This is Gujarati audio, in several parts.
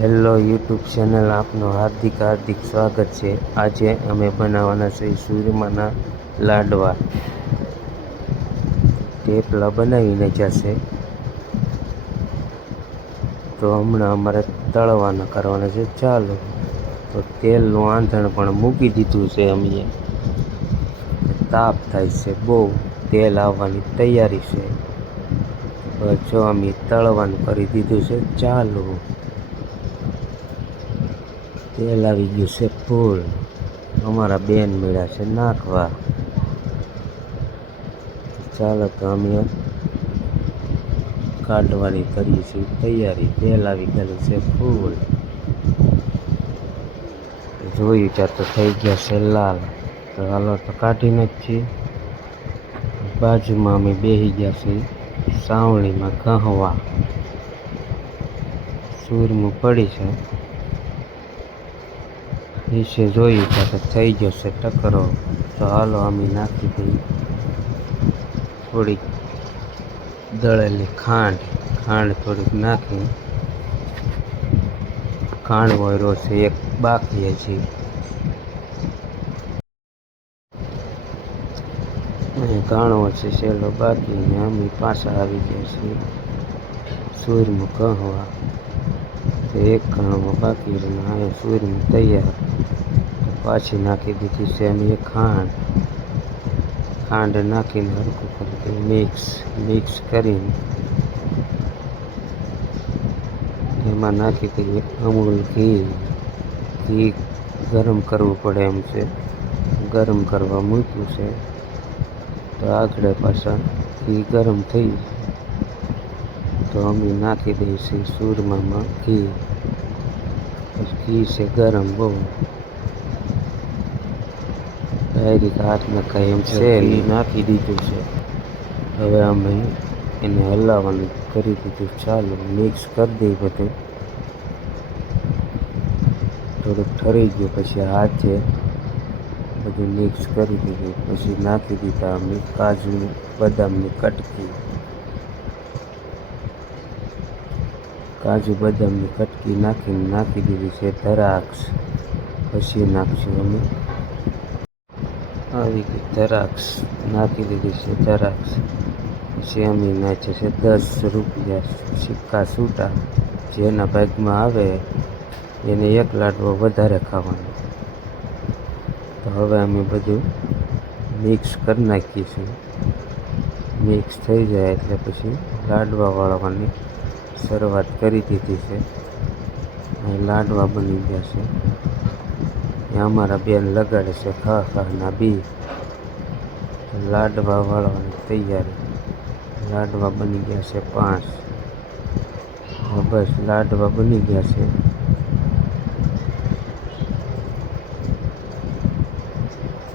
હેલો યુટ્યુબ ચેનલ આપનું હાર્દિક હાર્દિક સ્વાગત છે. આજે અમે બનાવવાના છે સૂર્યમાના લાડવા. થેપલા બનાવીને જશે. તો હમણાં અમારે તળવાના કરવાના છે. ચાલો, તો તેલનું આંધણ પણ મૂકી દીધું છે અમે તાપ થાય છે, બહુ તેલ આવવાની તૈયારી છે. જો અમે તળવાનું કરી દીધું છે, ચાલો. તેલ આવી ગયું છે ફૂલ અમારા બેન મળ્યા છે નાખવા. ચાલો તો અમે કાઢવાની કરીએ છીએ તૈયારી. તેલ આવી ગયેલું છે ફૂલ જોયું ત્યાં તો થઈ ગયા છે લાલ. તો હાલો તો કાઢીને જ છીએ બાજુમાં અમે બેસી ગયા છીએ સાવણીમાં કહવા સૂરમું પડી છે. નીચે જોયું તો થઈ જશે ટકરો. તો હાલો અમે નાખી દઈએ થોડીક દળેલી ખાંડ ખાંડ થોડીક નાખી. ખાંડ વળ્યો છે, એક બાકી હજી અહીં કાણવો છે છેલ્લો બાકી અમે પાછા આવી ગયા છીએ સૂર્યમાં કહવા. તો એક બાકી રહ્યો ને તૈયાર પાછી નાખી દીધી છે અમે ખાંડ. ખાંડ નાખીને હરકું કરી મિક્સ મિક્સ કરીને. એમાં નાખી દઈએ અમૂલ ઘી. ઘી ગરમ કરવું પડે એમ છે. ગરમ કરવા મૂક્યું છે. તો આગળ પાછા ઘી ગરમ થઈ તો અમે નાખી છીએ સૂરમામાં ઘી. ઘી છે ગરમ બહુ. ડાયરેક હાથ નખાય એમ છે નાખી દીધું છે. હવે અમે એને હલાવવાનું કરી દીધું. ચાલો મિક્સ કરી દઈએ બધું. થોડુંક ઠરી ગયું પછી હાથે બધું મિક્સ કરી દીધું. પછી નાખી દીધા અમે કાજુ બદામની કટકી. કાજુ બદામની કટકી નાખીને નાખી દીધી છે દરાક્ષ પછી નાખશું અમે. આવી ગઈ દરાક્ષ નાખી દીધી છે દરાક્ષ પછી અમે નાખે છે દસ રૂપિયા સિક્કા છૂટા જેના ભાગમાં આવે એને એક લાડવો વધારે ખાવાનો. તો હવે અમે બધું મિક્સ કરી નાખીશું. મિક્સ થઈ જાય એટલે પછી લાડવા વાળવાની શરૂઆત કરી દીધી છે. અહીં લાડવા બની ગયા છે. ત્યાં અમારા બેન લગાડે છે. ખા ખાના બી. લાડવા વાળવાની તૈયારી. લાડવા બની ગયા છે પાંચ. બસ લાડવા બની ગયા છે.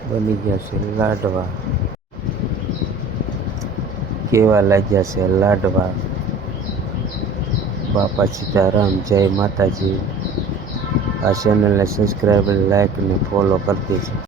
બની ગયા છે લાડવા. કેવા લાગ્યા છે લાડવા? બાપા સીતારામ જય માતાજી. આ ચેનલને સબસ્ક્રાઈબ લાઈક અને ફોલો કરતી દેજો.